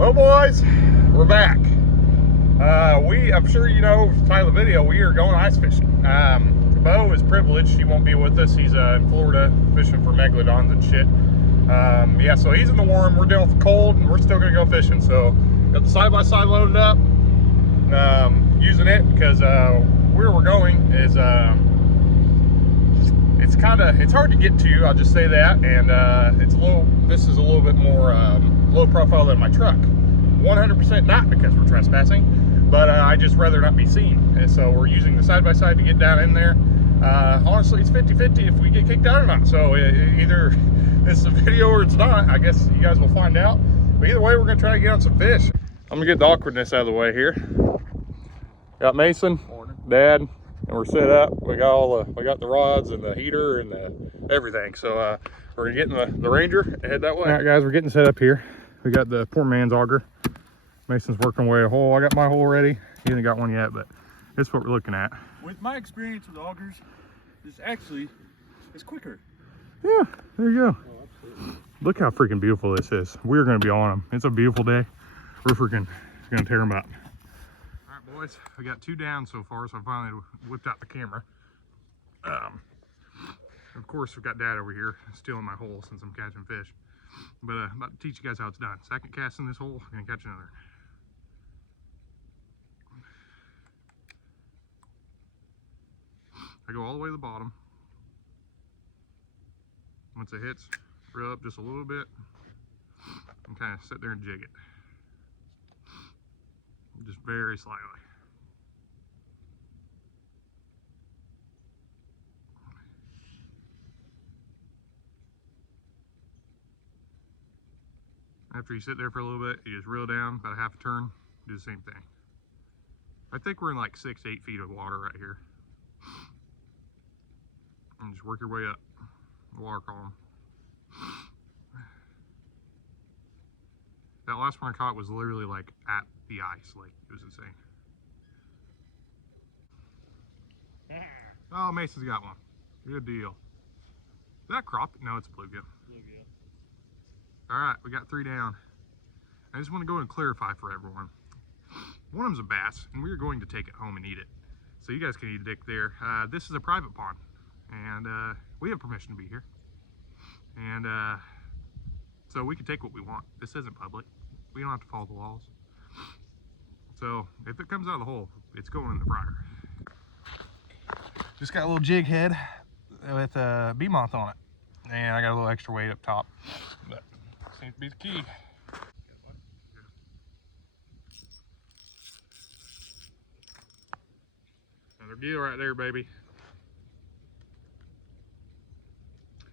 Well, boys, we're back. I'm sure you know, title of the video, we are going ice fishing. Bo is privileged. He won't be with us. He's in Florida fishing for megalodons and shit. Yeah, so he's in the warm. We're dealing with the cold, and we're still going to go fishing. So, got the side-by-side loaded up, using it because where we're going is, it's hard to get to, I'll just say that. And this is a little bit more low profile than my truck. 100% not because we're trespassing, but I just rather not be seen. And so we're using the side-by-side to get down in there. Honestly, it's 50-50 if we get kicked out or not. So either it's a video or it's not. I guess you guys will find out. But either way, we're gonna try to get on some fish. I'm gonna get the awkwardness out of the way here. Got Mason, Dad, and we're set up. We got the rods and the heater and everything. So we're gonna get in the Ranger and head that way. All right, guys, we're getting set up here. We got the poor man's auger. Mason's working away a hole. I got my hole ready. He hasn't got one yet, but that's what we're looking at. With my experience with augers, it's quicker. Yeah, there you go. Oh, look how freaking beautiful this is. We're going to be on them. It's a beautiful day. We're freaking going to tear them up. All right, boys. We got 2 down so far, so I finally whipped out the camera. Of course, we've got Dad over here stealing my hole since I'm catching fish. But I'm about to teach you guys how it's done. Second cast in this hole, gonna catch another. I go all the way to the bottom. Once it hits, rub just a little bit and kind of sit there and jig it. Just very slightly. After you sit there for a little bit, you just reel down about a half a turn, do the same thing. I think we're in like 6 to 8 feet of water right here. And just work your way up the water column. That last one I caught was literally like at the ice, like it was insane. Oh, Mason's got one. Good deal. Is that crappie? No, it's a bluegill. All right, we got 3 down. I just want to go and clarify for everyone. One of them's a bass, and we're going to take it home and eat it. So you guys can eat a dick there. This is a private pond, and we have permission to be here. And so we can take what we want. This isn't public. We don't have to follow the laws. So if it comes out of the hole, it's going in the fryer. Just got a little jig head with a beemoth on it. And I got a little extra weight up top. But seems to be the key. Another deal right there, baby.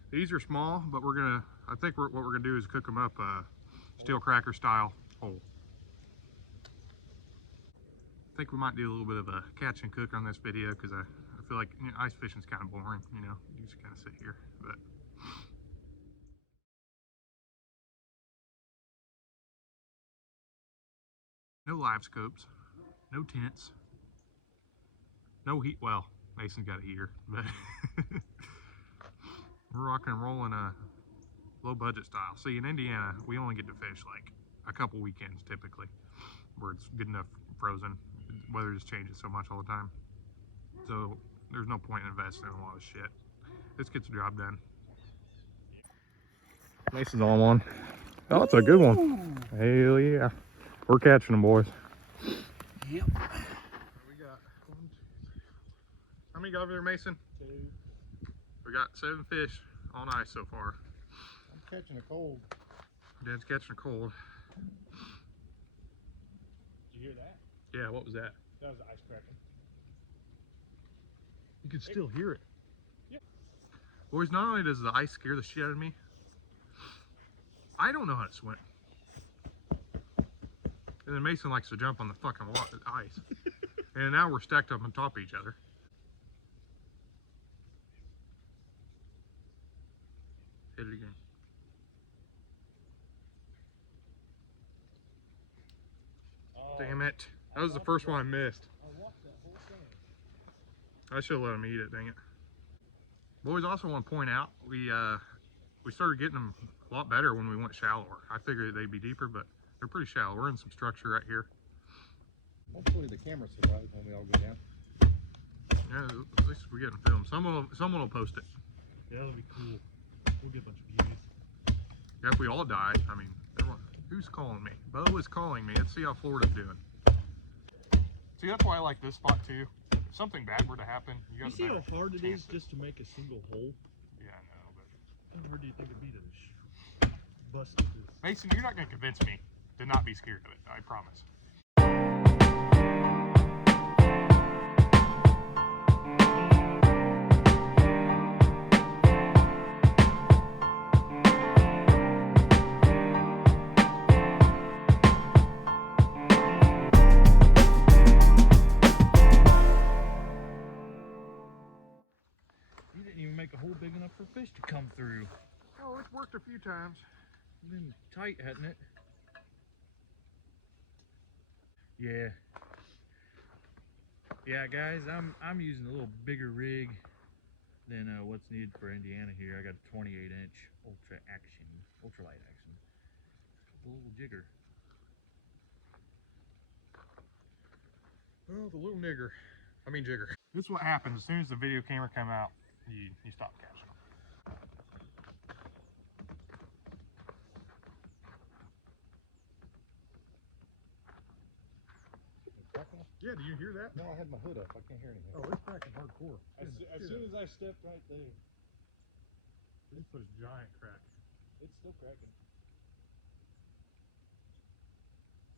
These are small, but I think what we're gonna do is cook them up steel cracker style whole. I think we might do a little bit of a catch and cook on this video because I feel like ice fishing's kind of boring, you know. You just kind of sit here, but. No live scopes, no tents, no heat. Well, Mason's got a heater, but we're rocking and rolling a low budget style. See, in Indiana, we only get to fish like a couple weekends typically, where it's good enough frozen. Weather just changes so much all the time. So there's no point in investing in a lot of shit. This gets the job done. Mason's on one. Oh, it's a good one. Hell yeah. We're catching them, boys. Yep. We got 1, 2, 3, 4. How many got over there, Mason? 2. We got 7 fish on ice so far. I'm catching a cold. Dad's catching a cold. Did you hear that? Yeah, what was that? That was the ice cracking. You can still hear it. Yep. Boys, not only does the ice scare the shit out of me, I don't know how to swim. And then Mason likes to jump on the fucking ice. And now we're stacked up on top of each other. Hit it again. Damn it. That was the first one I missed. I watched that whole thing. I should have let him eat it, dang it. Boys, also want to point out, we started getting them a lot better when we went shallower. I figured they'd be deeper, but They're pretty shallow. We're in some structure right here. Hopefully the camera survives when we all go down. Yeah, at least we get them filmed. Someone will post it. Yeah, that'll be cool. We'll get a bunch of views. Yeah, if we all die, I mean, everyone, who's calling me? Bo is calling me. Let's see how Florida's doing. See, that's why I like this spot too. If something bad were to happen, you You got see a how better hard it is chances. just to make a single hole? Yeah, I know, but How hard do you think it'd be to bust this? Mason, you're not going to convince me to not be scared of it. I promise. You didn't even make a hole big enough for fish to come through. Oh, it's worked a few times. Been tight, hadn't it? Yeah. Yeah, guys, I'm using a little bigger rig than what's needed for Indiana here. I got a 28-inch ultralight action. A little jigger. Oh, the little nigger. I mean jigger. This is what happens as soon as the video camera come out. You stop catching them. Yeah, do you hear that? No, I had my hood up. I can't hear anything. Oh, it's cracking hardcore. As soon as I stepped right there, This was a giant crack. it's still cracking.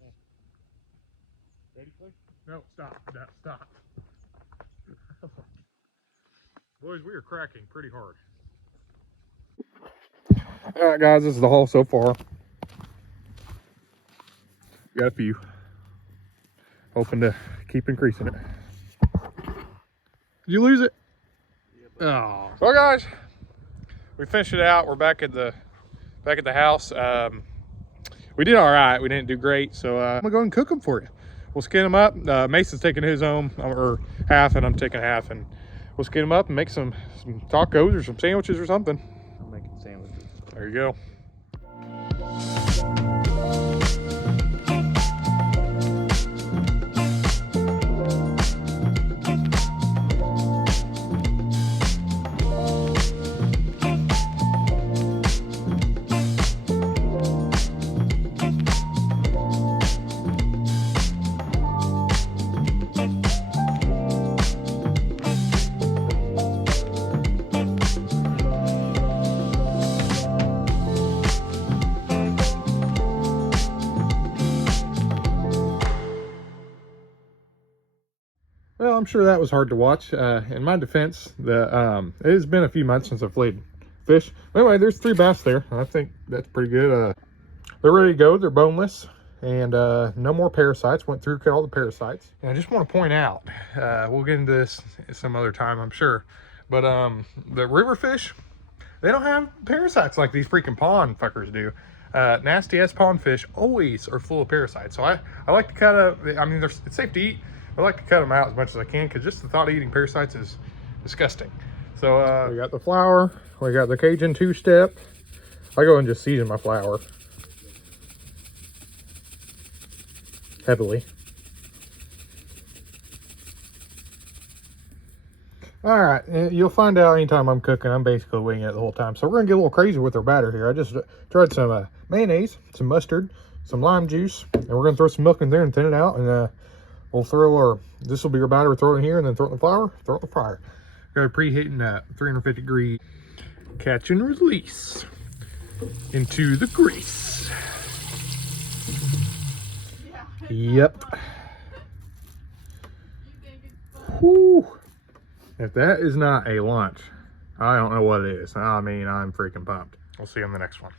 Yeah. Ready, Clay? No, stop. No, stop. Boys, we are cracking pretty hard. All right, guys, this is the haul so far. Got a few. Hoping to keep increasing it. Did you lose it? Oh. Well, guys, we finished it out. We're back at the house. We did all right. We didn't do great, so I'm gonna go and cook them for you. We'll skin them up. Mason's taking his own, or half, and I'm taking half, and we'll skin them up and make some tacos or some sandwiches or something. I'm making sandwiches. There you go. Well, I'm sure that was hard to watch. In my defense, it has been a few months since I've played fish. Anyway, there's 3 bass there. I think that's pretty good. They're ready to go. They're boneless, and no more parasites. Went through all the parasites. And I just want to point out, we'll get into this some other time, I'm sure, but the river fish, they don't have parasites like these freaking pond fuckers do. Nasty ass pond fish always are full of parasites. So I like to cut up. I mean, it's safe to eat. I like to cut them out as much as I can, because just the thought of eating parasites is disgusting. So we got the flour, we got the Cajun 2-step. I go and just season my flour heavily. All right, you'll find out anytime I'm cooking, I'm basically winging it the whole time. So we're gonna get a little crazy with our batter here. I just tried some mayonnaise, some mustard, some lime juice, and we're gonna throw some milk in there and thin it out, and we'll throw this will be our batter. We'll throw it in here, and then throw it in the flour, throw it in the fryer. Got preheating at 350 degree. Catch and release into the grease. Yep. Whew. If that is not a lunch, I don't know what it is. I mean, I'm freaking pumped. We'll see you on the next one.